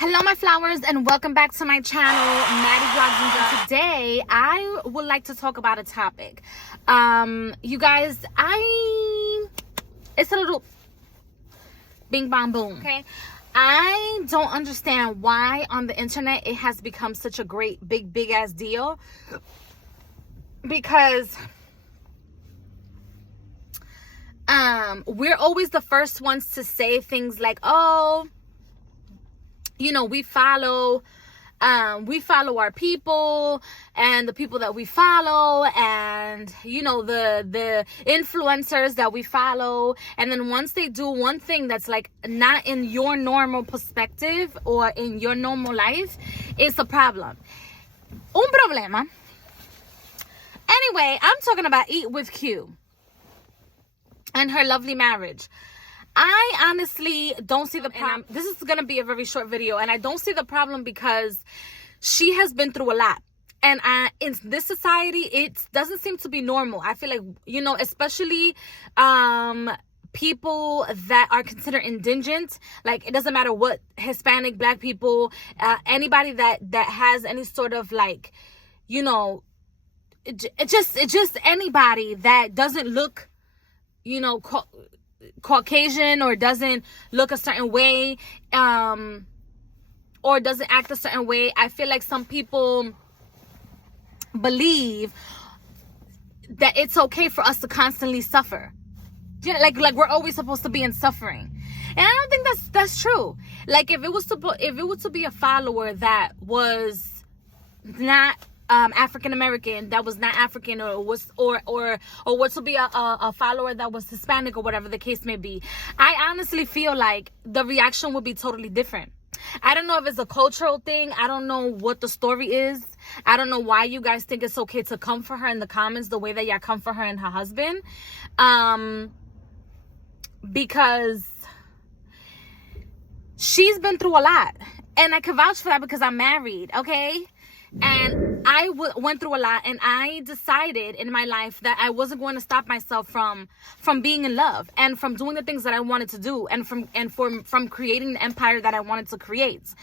Hello my flowers and welcome back to my channel, Maddie Vlogs, and today I would like to talk about a topic. You guys, it's a little bing bong boom, okay? I don't understand why on the internet it has become such a great big ass deal, because we're always the first ones to say things like, oh, you know, we follow our people and the people that we follow, and you know, the influencers that we follow, and then once they do one thing that's like not in your normal perspective or in your normal life, it's a problem. Un problema. Anyway, I'm talking about Eat with Q and her lovely marriage. I honestly don't see the problem. This is going to be a very short video, and I don't see the problem because she has been through a lot. And in this society, it doesn't seem to be normal. I feel like, you know, especially people that are considered indigent, like it doesn't matter what, Hispanic, Black people, anybody that has any sort of, like, you know, it just anybody that doesn't look, you know, Caucasian, or doesn't look a certain way, or doesn't act a certain way. I feel like some people believe that it's okay for us to constantly suffer. You know, like we're always supposed to be in suffering, and I don't think that's true. Like if it was to be a follower that was not African American, that was not African, or was or to be a follower that was Hispanic, or whatever the case may be, I honestly feel like the reaction would be totally different. I don't know if it's a cultural thing. I don't know what the story is. I don't know why you guys think it's okay to come for her in the comments the way that y'all come for her and her husband, because she's been through a lot, and I can vouch for that because I'm married, okay? And I went through a lot, and I decided in my life that I wasn't going to stop myself from being in love, and from doing the things that I wanted to do, and from creating the empire that I wanted to create.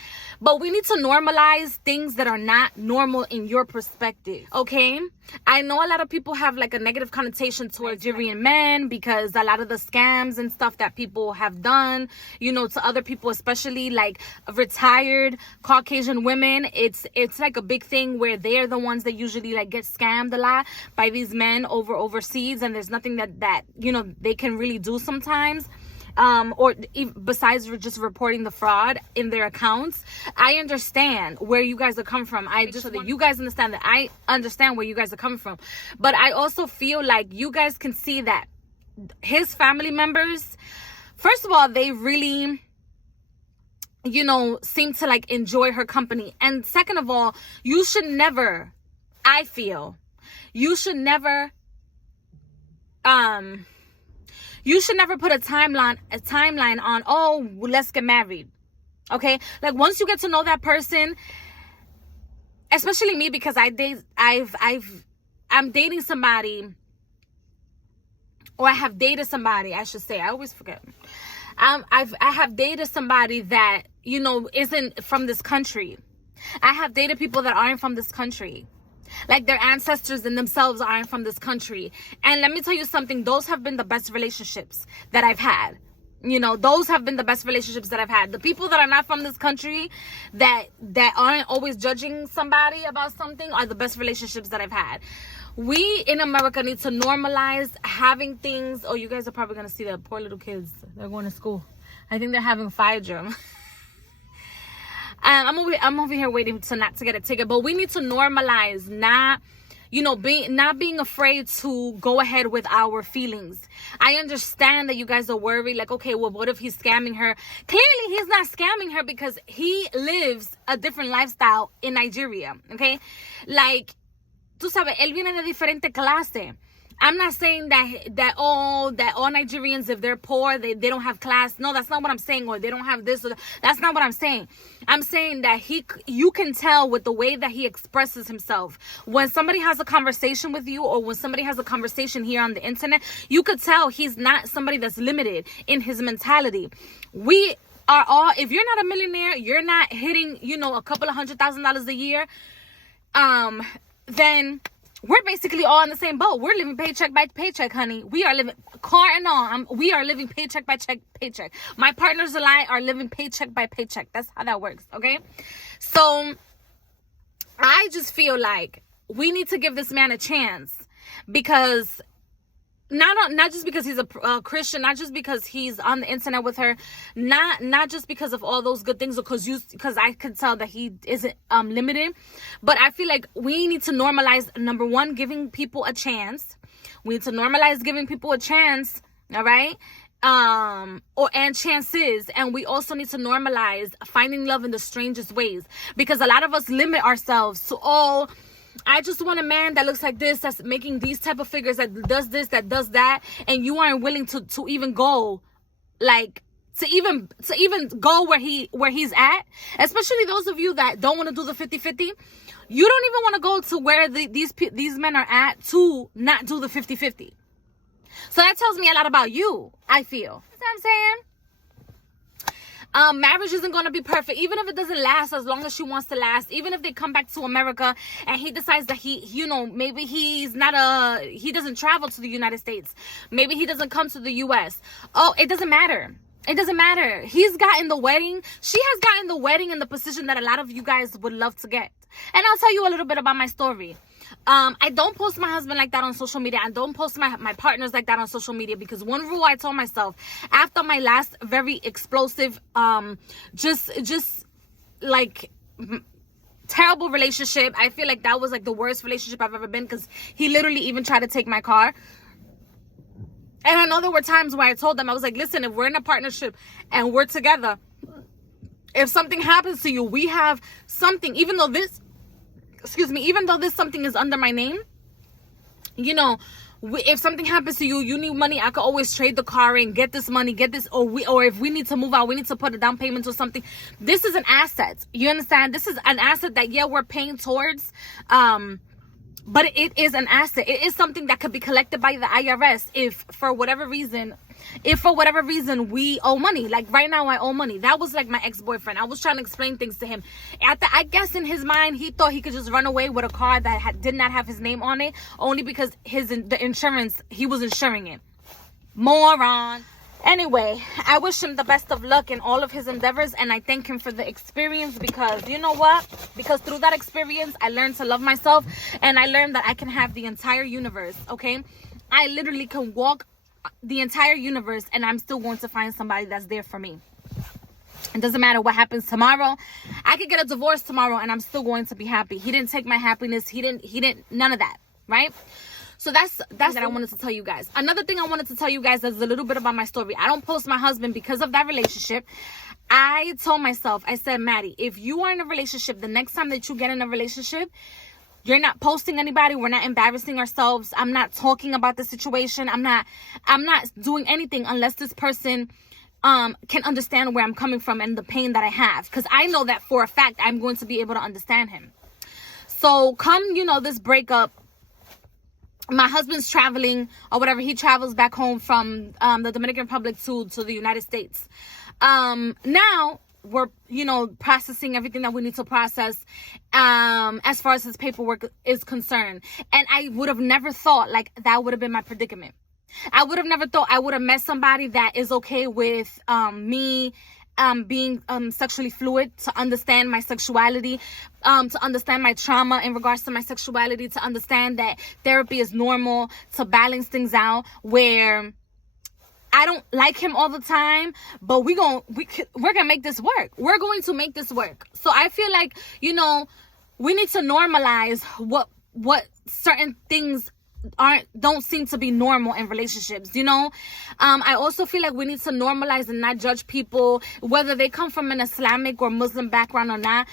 But we need to normalize things that are not normal in your perspective, okay? I know a lot of people have like a negative connotation towards Nigerian men because a lot of the scams and stuff that people have done, you know, to other people, especially like retired Caucasian women, it's like a big thing where they're the ones that usually like get scammed a lot by these men overseas, and there's nothing that you know they can really do sometimes. Or besides just reporting the fraud in their accounts. I understand where you guys are coming from. You guys understand that I understand where you guys are coming from. But I also feel like you guys can see that his family members, first of all, they really, you know, seem to like enjoy her company. And second of all, you should never, I feel, you should never put a timeline on, oh, let's get married. Okay? Like once you get to know that person, especially me, because I'm dating somebody, or I have dated somebody, I should say. I always forget. I have dated somebody that, you know, isn't from this country. I have dated people that aren't from this country. Like their ancestors and themselves aren't from this country. And let me tell you something, those have been the best relationships that I've had. You know, those have been the best relationships that I've had. The people that are not from this country, that aren't always judging somebody about something, are the best relationships that I've had. We in America need to normalize having things. Oh, you guys are probably going to see the poor little kids. They're going to school. I think they're having fire drill. I'm over here waiting not to get a ticket. But we need to normalize not being afraid to go ahead with our feelings. I understand that you guys are worried, like, okay, well, what if he's scamming her? Clearly, he's not scamming her because he lives a different lifestyle in Nigeria, okay? Like, tú sabes, él viene de diferente clase. I'm not saying that all Nigerians, if they're poor, they don't have class. No, that's not what I'm saying. Or they don't have this. Or that's not what I'm saying. I'm saying that you can tell with the way that he expresses himself. When somebody has a conversation with you, or when somebody has a conversation here on the internet, you could tell he's not somebody that's limited in his mentality. are all, if you're not a millionaire, you're not hitting, you know, a couple of $100,000 a year, then we're basically all in the same boat. We're living paycheck by paycheck, honey. We are living, car and all, we are living paycheck by paycheck. My partners and I are living paycheck by paycheck. That's how that works, okay? So I just feel like we need to give this man a chance, because not just because he's a Christian, not just because he's on the internet with her, not just because of all those good things, because I could tell that he isn't limited, but I feel like we need to normalize, number one, giving people a chance. We need to normalize giving people a chance, all right? And chances, and we also need to normalize finding love in the strangest ways, because a lot of us limit ourselves to, oh, I just want a man that looks like this, that's making these type of figures, that does this, that does that, and you aren't willing to even go, like, to even go where he's at. Especially those of you that don't want to do the 50-50. You don't even want to go to where these men are at to not do the 50-50. So that tells me a lot about you, I feel. You know what I'm saying? Marriage isn't going to be perfect, even if it doesn't last as long as she wants to last. Even if they come back to America and he decides that maybe he doesn't travel to the United States. Maybe he doesn't come to the US. Oh, it doesn't matter. It doesn't matter. He's gotten the wedding. She has gotten the wedding in the position that a lot of you guys would love to get. And I'll tell you a little bit about my story. I don't post my husband like that on social media. I don't post my partners like that on social media, because one rule I told myself after my last very explosive, just like terrible relationship. I feel like that was like the worst relationship I've ever been, because he literally even tried to take my car. And I know there were times where I told them, I was like, listen, if we're in a partnership and we're together, if something happens to you, we have something, even though this something is under my name, you know, if something happens to you, you need money, I could always trade the car and get this money, or if we need to move out, we need to put a down payment or something. This is an asset. You understand? This is an asset that, yeah, we're paying towards, but it is an asset. It is something that could be collected by the IRS if for whatever reason we owe money. Like right now I owe money. That was like my ex-boyfriend. I was trying to explain things to him. I guess in his mind he thought he could just run away with a car that did not have his name on it, only because the insurance, he was insuring it. Moron. Anyway, I wish him the best of luck in all of his endeavors, and I thank him for the experience, because you know what? Because through that experience, I learned to love myself, and I learned that I can have the entire universe, okay? I literally can walk the entire universe, and I'm still going to find somebody that's there for me. It doesn't matter what happens tomorrow. I could get a divorce tomorrow, and I'm still going to be happy. He didn't take my happiness. He didn't, none of that, right? So that's that I wanted to tell you guys. Another thing I wanted to tell you guys is a little bit about my story. I don't post my husband because of that relationship. I told myself, I said, Maddie, if you are in a relationship, the next time that you get in a relationship, you're not posting anybody. We're not embarrassing ourselves. I'm not talking about the situation. I'm not doing anything unless this person can understand where I'm coming from and the pain that I have. Because I know that for a fact I'm going to be able to understand him. So come, this breakup, my husband's traveling or whatever. He travels back home from the Dominican Republic to the United States. Now we're, processing everything that we need to process as far as his paperwork is concerned. And I would have never thought like that would have been my predicament. I would have never thought I would have met somebody that is okay with me being sexually fluid, to understand my sexuality, to understand my trauma in regards to my sexuality, to understand that therapy is normal, to balance things out, where I don't like him all the time, but we're gonna make this work. We're going to make this work. So I feel like, we need to normalize what certain things don't seem to be normal in relationships. I also feel like we need to normalize and not judge people, whether they come from an Islamic or Muslim background or not.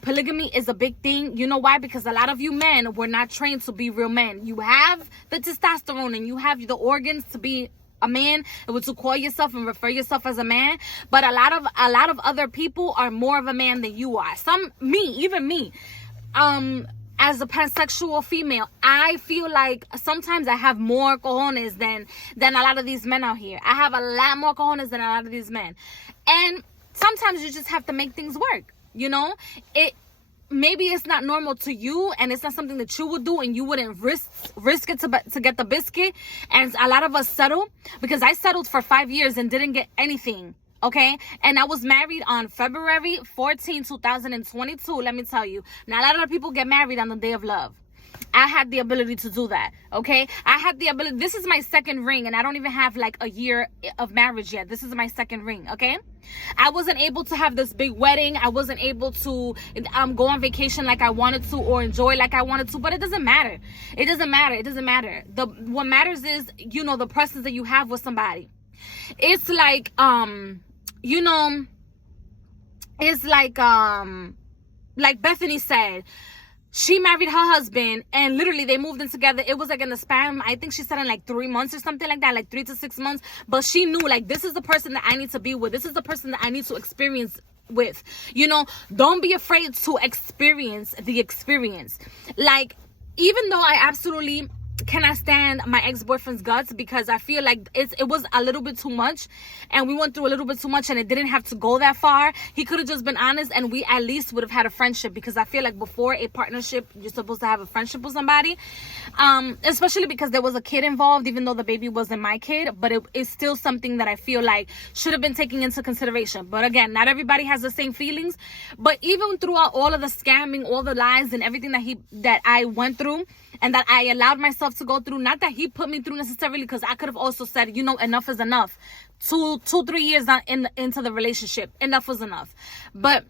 Polygamy is a big thing. You know why? Because a lot of you men were not trained to be real men. You have the testosterone and you have the organs to be a man, to call yourself and refer yourself as a man, but a lot of other people are more of a man than you are. Even me. As a pansexual female, I feel like sometimes I have more cojones than a lot of these men out here. I have a lot more cojones than a lot of these men. And sometimes you just have to make things work, you know. Maybe it's not normal to you, and it's not something that you would do, and you wouldn't risk it to get the biscuit. And a lot of us settle, because I settled for 5 years and didn't get anything. Okay, and I was married on February 14, 2022. Let me tell you, now a lot of people get married on the day of love. I had the ability to do that. Okay, I had the ability. This is my second ring, and I don't even have like a year of marriage yet. This is my second ring. Okay, I wasn't able to have this big wedding. I wasn't able to go on vacation like I wanted to, or enjoy like I wanted to. But it doesn't matter. It doesn't matter. It doesn't matter. What matters is, you know, the presence that you have with somebody. It's like you know, it's like Bethany said, she married her husband, and literally they moved in together. It was like in the span, I think she said in like 3 months or something like that, like 3 to 6 months. But she knew, like, this is the person that I need to be with. This is the person that I need to experience with. You know, don't be afraid to experience the experience. Like, even though I absolutely cannot stand my ex-boyfriend's guts, because I feel like it was a little bit too much, and we went through a little bit too much, and it didn't have to go that far. He could have just been honest, and we at least would have had a friendship, because I feel like before a partnership, you're supposed to have a friendship with somebody, especially because there was a kid involved, even though the baby wasn't my kid. But it is still something that I feel like should have been taken into consideration. But again, not everybody has the same feelings. But even throughout all of the scamming, all the lies, and everything that I went through, and that I allowed myself to go through, not that he put me through necessarily, because I could have also said, you know, enough is enough. 2-3 years into the relationship, enough was enough. But,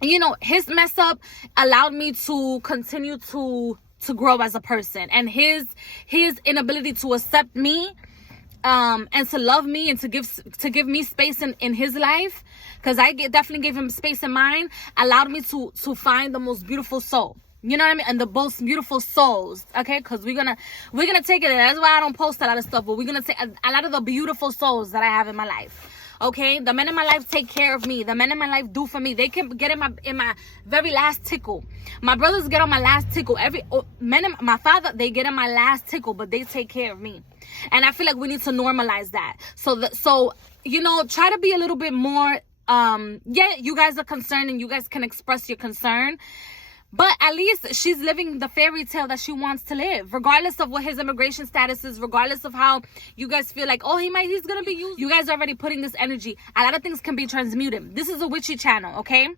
you know, his mess up allowed me to continue to grow as a person, and his inability to accept me, and to love me, and to give me space in his life, because I definitely gave him space in mine, allowed me to find the most beautiful soul. You know what I mean? And the most beautiful souls, okay? Because we're gonna take it. That's why I don't post a lot of stuff. But we're gonna take a lot of the beautiful souls that I have in my life, okay? The men in my life take care of me. The men in my life do for me. They can get in my very last tickle. My brothers get on my last tickle. My father, they get in my last tickle, but they take care of me. And I feel like we need to normalize that. So you know, try to be a little bit more. Yeah, you guys are concerned, and you guys can express your concern. But at least she's living the fairy tale that she wants to live, regardless of what his immigration status is, regardless of how you guys feel like, oh, he's gonna be used. You guys are already putting this energy. A lot of things can be transmuted. This is a witchy channel, okay?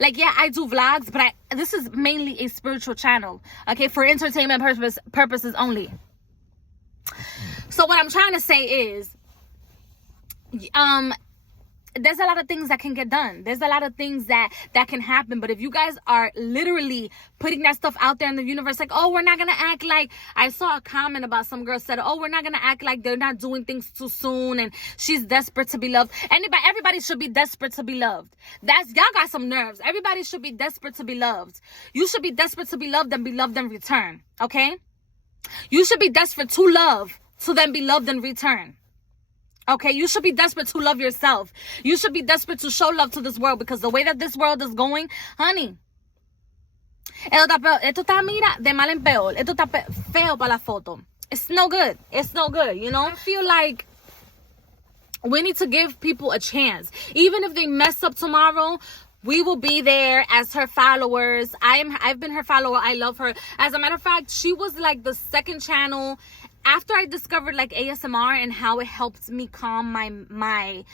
Like, yeah, I do vlogs, but this is mainly a spiritual channel, okay, for entertainment purposes only. So what I'm trying to say is, there's a lot of things that can get done. There's a lot of things that can happen. But if you guys are literally putting that stuff out there in the universe, like, oh, we're not going to act like, I saw a comment about some girl said, oh, we're not going to act like they're not doing things too soon, and she's desperate to be loved. Everybody should be desperate to be loved. Y'all got some nerves. Everybody should be desperate to be loved. You should be desperate to be loved and be loved in return. Okay? You should be desperate to love to then be loved in return. Okay, you should be desperate to love yourself. You should be desperate to show love to this world, because the way that this world is going, honey, esto está, mira, de mal en peor. Esto está feo para la foto. It's no good. It's no good, you know? I feel like we need to give people a chance. Even if they mess up tomorrow, we will be there as her followers. I've been her follower. I love her. As a matter of fact, she was like the second channel after I discovered like ASMR and how it helped me calm my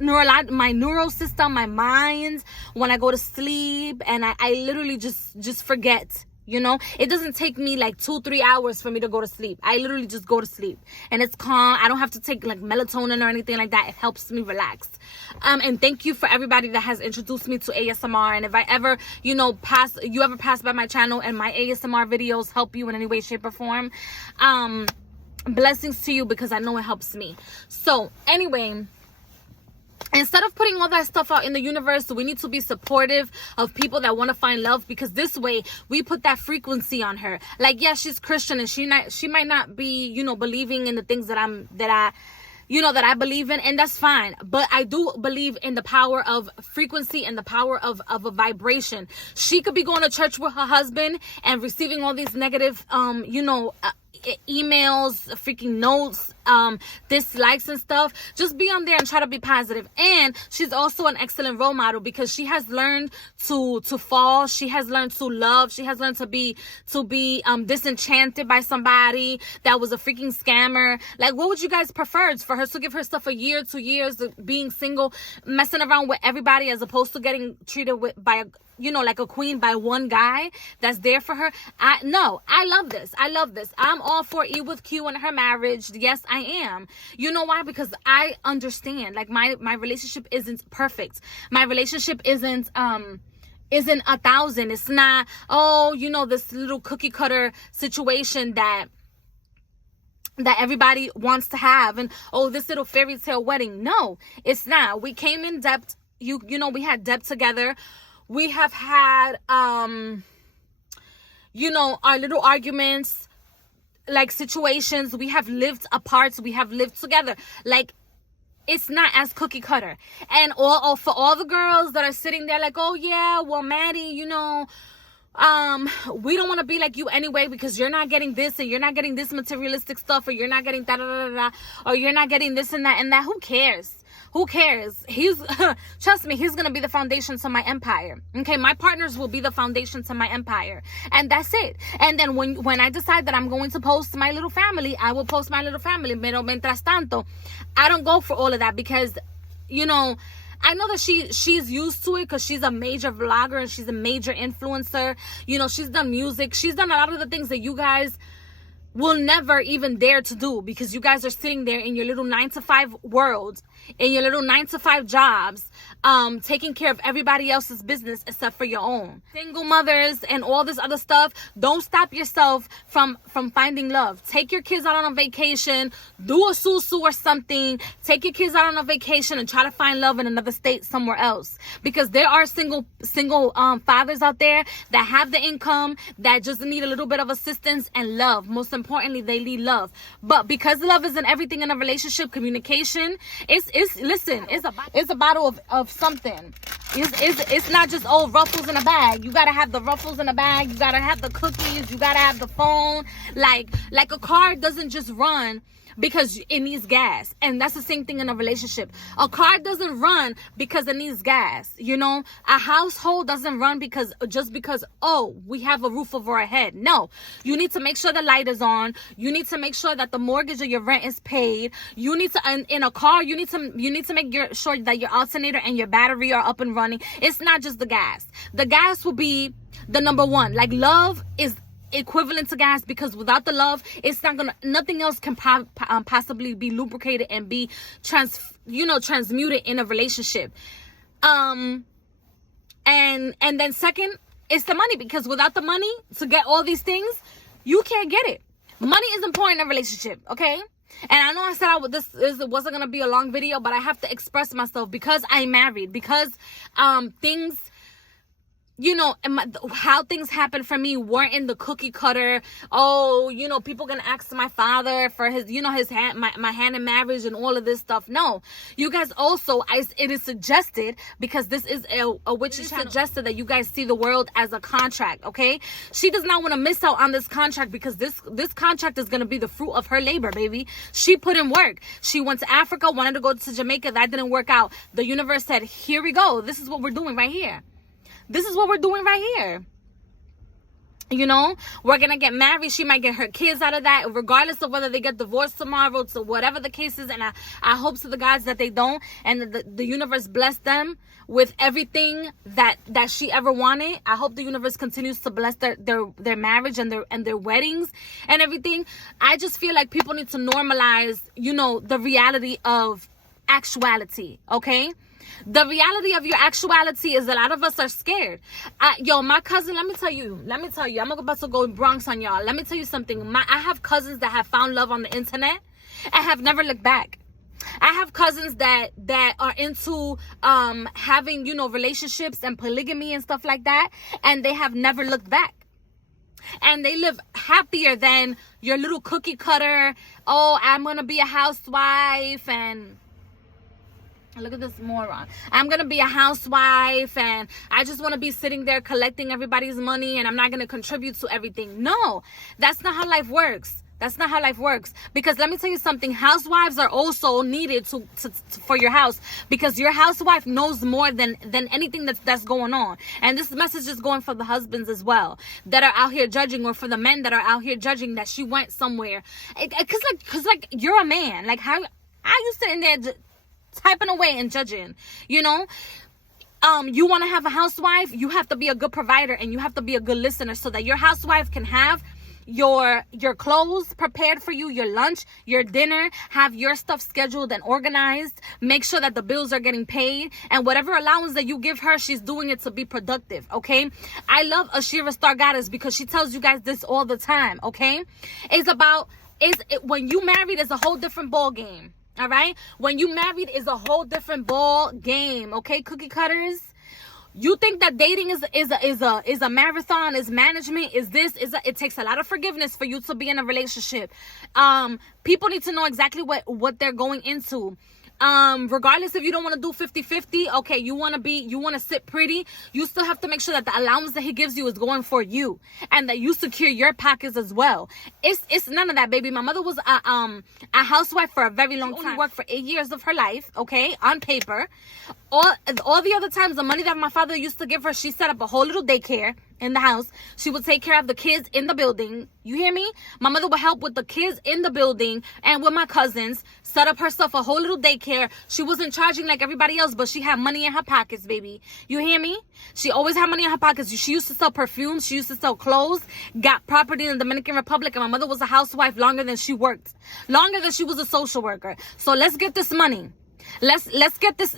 neural system, my mind, when I go to sleep, and I literally just forget. You know, it doesn't take me like 2-3 hours for me to go to sleep. I literally just go to sleep, and it's calm. I don't have to take like melatonin or anything like that. It helps me relax. And thank you for everybody that has introduced me to ASMR. And if I ever, pass by my channel and my ASMR videos help you in any way, shape, or form, blessings to you, because I know it helps me. So anyway, instead of putting all that stuff out in the universe, we need to be supportive of people that want to find love, because this way we put that frequency on her. Like, yeah, she's Christian, and she might not be, believing in the things that I believe in, and that's fine. But I do believe in the power of frequency and the power of a vibration. She could be going to church with her husband and receiving all these negative, emails, freaking notes, dislikes and stuff. Just be on there and try to be positive. And she's also an excellent role model because she has learned to fall. She has learned to love. She has learned to be disenchanted by somebody that was a freaking scammer. Like, what would you guys prefer? It's for her to give herself a year, 2 years of being single, messing around with everybody, as opposed to getting treated by like a queen by one guy that's there for her. I love this. I'm all for E with Q and her marriage. Yes, I am. You know why? Because I understand. Like, my relationship isn't perfect. My relationship isn't 1,000. It's not, this little cookie cutter situation that everybody wants to have, and this little fairy tale wedding. No, it's not. We came in depth. We had depth together. We have had our little arguments, like situations. We have lived apart. We have lived together. Like, it's not as cookie cutter. And for all the girls that are sitting there like, oh yeah, well, Maddie, we don't want to be like you anyway, because you're not getting this, and you're not getting this materialistic stuff, or you're not getting da-da-da-da-da, or you're not getting this and that and that. Who cares? Trust me, he's going to be the foundation to my empire. Okay, my partners will be the foundation to my empire. And that's it. And then when I decide that I'm going to post my little family, I will post my little family. Pero mientras tanto, I don't go for all of that because, I know that she's used to it because she's a major vlogger and she's a major influencer. She's done music. She's done a lot of the things that you guys will never even dare to do, because you guys are sitting there in your little 9-to-5 world, in your little 9-to-5 jobs, taking care of everybody else's business except for your own. Single mothers and all this other stuff, don't stop yourself from finding love. Take your kids out on a vacation, do a susu or something, take your kids out on a vacation and try to find love in another state somewhere else, because there are single fathers out there that have the income, that just need a little bit of assistance and love. Most importantly, they need love. But because love isn't everything in a relationship, communication, it's a bottle of something. It's not just ruffles in a bag. You gotta have the ruffles in a bag. You gotta have the cookies. You gotta have the phone. Like a car doesn't just run because it needs gas. And that's the same thing in a relationship. A car doesn't run because it needs gas. A household doesn't run because we have a roof over our head. No, you need to make sure the light is on. You need to make sure that the mortgage or your rent is paid. You need to, in a car, you need to make sure that your alternator and your battery are up and running. It's not just the gas. The gas will be the number one. Like, love is equivalent to gas, because without the love, nothing else can possibly be lubricated and be transmuted in a relationship. And then second, it's the money, because without the money to get all these things, you can't get it. Money is important in a relationship, okay? And I know I said it wasn't gonna be a long video, but I have to express myself because I'm married, because things, how things happen for me weren't in the cookie cutter. People gonna ask my father for his hand, my hand in marriage and all of this stuff. No, you guys also, it is suggested, because this is a witch's channel, suggested that you guys see the world as a contract. Okay, she does not want to miss out on this contract, because this contract is gonna be the fruit of her labor, baby. She put in work. She went to Africa, wanted to go to Jamaica. That didn't work out. The universe said, here we go. This is what we're doing right here. This is what we're doing right here. We're going to get married. She might get her kids out of that, regardless of whether they get divorced tomorrow, to whatever the case is. And I hope to the gods that they don't. And the universe bless them with everything that she ever wanted. I hope the universe continues to bless their marriage and their weddings and everything. I just feel like people need to normalize, the reality of actuality, okay? The reality of your actuality is a lot of us are scared. My cousin, let me tell you, I'm about to go Bronx on y'all. Let me tell you something. I have cousins that have found love on the internet and have never looked back. I have cousins that are into having, relationships and polygamy and stuff like that, and they have never looked back. And they live happier than your little cookie cutter, I'm going to be a housewife, and look at this moron. I'm going to be a housewife, and I just want to be sitting there collecting everybody's money, and I'm not going to contribute to everything. No, that's not how life works. That's not how life works. Because let me tell you something, housewives are also needed for your house, because your housewife knows more than anything that's going on. And this message is going for the husbands as well that are out here judging, or for the men that are out here judging that she went somewhere. Cause you're a man. Like, how you sitting there typing away and judging, you know? You want to have a housewife, you have to be a good provider, and you have to be a good listener, so that your housewife can have your clothes prepared for you, your lunch, your dinner, have your stuff scheduled and organized, make sure that the bills are getting paid, and whatever allowance that you give her, she's doing it to be productive. Okay, I love Ashira Star Goddess because she tells you guys this all the time. Okay, when you married is a whole different ball game. All right, when you married is a whole different ball game. Okay, cookie cutters. You think that dating is a marathon, is management, it takes a lot of forgiveness for you to be in a relationship. People need to know exactly what they're going into. Regardless if you don't want to do 50-50, okay, you want to sit pretty, you still have to make sure that the allowance that he gives you is going for you, and that you secure your pockets as well. It's none of that, baby. My mother was a housewife for a very long time. She only worked for 8 years of her life, okay, on paper. All the other times, the money that my father used to give her, she set up a whole little daycare in the house. She would take care of the kids in the building. You hear me? My mother would help with the kids in the building and with my cousins, set up herself a whole little daycare. She wasn't charging like everybody else, but she had money in her pockets, baby. You hear me? She always had money in her pockets. She used to sell perfume. She used to sell clothes, got property in the Dominican Republic, and my mother was a housewife longer than she worked, longer than she was a social worker. So let's get this money. Let's get this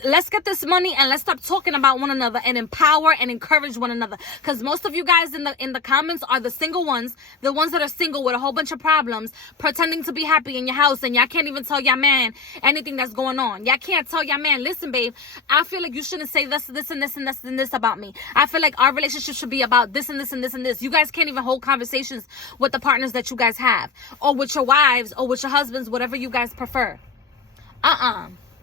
money, and let's stop talking about one another and empower and encourage one another. Because most of you guys in the comments are the single ones, the ones that are single with a whole bunch of problems, pretending to be happy in your house, and y'all can't even tell y'all man anything that's going on. Y'all can't tell y'all man, listen, babe, I feel like you shouldn't say this and this and this and this about me. I feel like our relationship should be about this and this and this and this. You guys can't even hold conversations with the partners that you guys have, or with your wives, or with your husbands, whatever you guys prefer.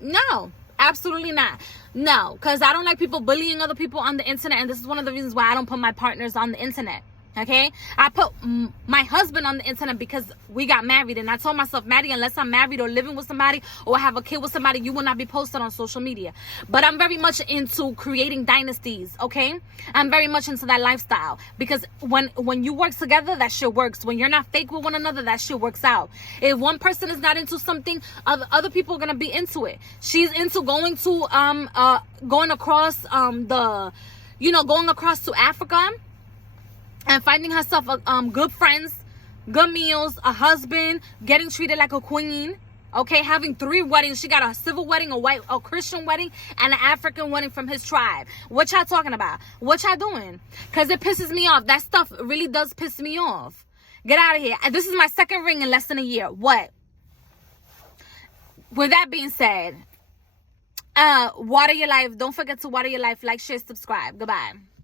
No, absolutely not. No, because I don't like people bullying other people on the internet, and this is one of the reasons why I don't put my partners on the internet. Okay, I put my husband on the internet because we got married, and I told myself, Maddie, unless I'm married or living with somebody or have a kid with somebody, you will not be posted on social media. But I'm very much into creating dynasties. Okay, I'm very much into that lifestyle, because when you work together, that shit works. When you're not fake with one another, that shit works out. If one person is not into something, other people are gonna be into it. She's into going across going across to Africa and finding herself good friends, good meals, a husband, getting treated like a queen. Okay, having 3 weddings. She got a civil wedding, a Christian wedding, and an African wedding from his tribe. What y'all talking about? What y'all doing? Because it pisses me off. That stuff really does piss me off. Get out of here. This is my 2nd ring in less than a year. What? With that being said, water your life. Don't forget to water your life. Like, share, subscribe. Goodbye.